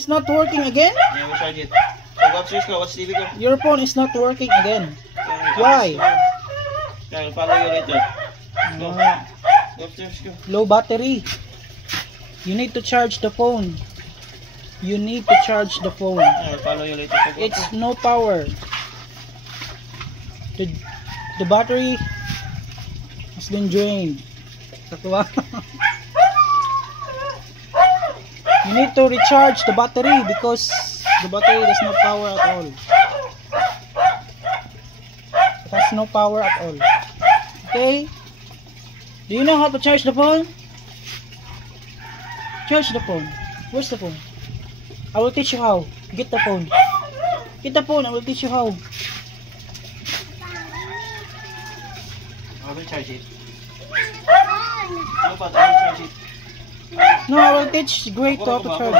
It's not working again? Yeah, we tried it. So go upstairs ko, watch TV ko. Your phone is not working again. Why? Yeah, I'll follow you later. Go. Go upstairs ko. Low battery. You need to charge the phone. You need to charge the phone. Yeah, I'll follow you later. So go It's no power. The battery has been drained. You need to recharge the battery because the battery does not power at all. It has no power at all. Okay? Do you know how to charge the phone? Charge the phone. Where's the phone? I will teach you how. Get the phone. Get the phone. I will teach you how. I will charge it. No, but I will charge it. No, I will teach Great how to charge.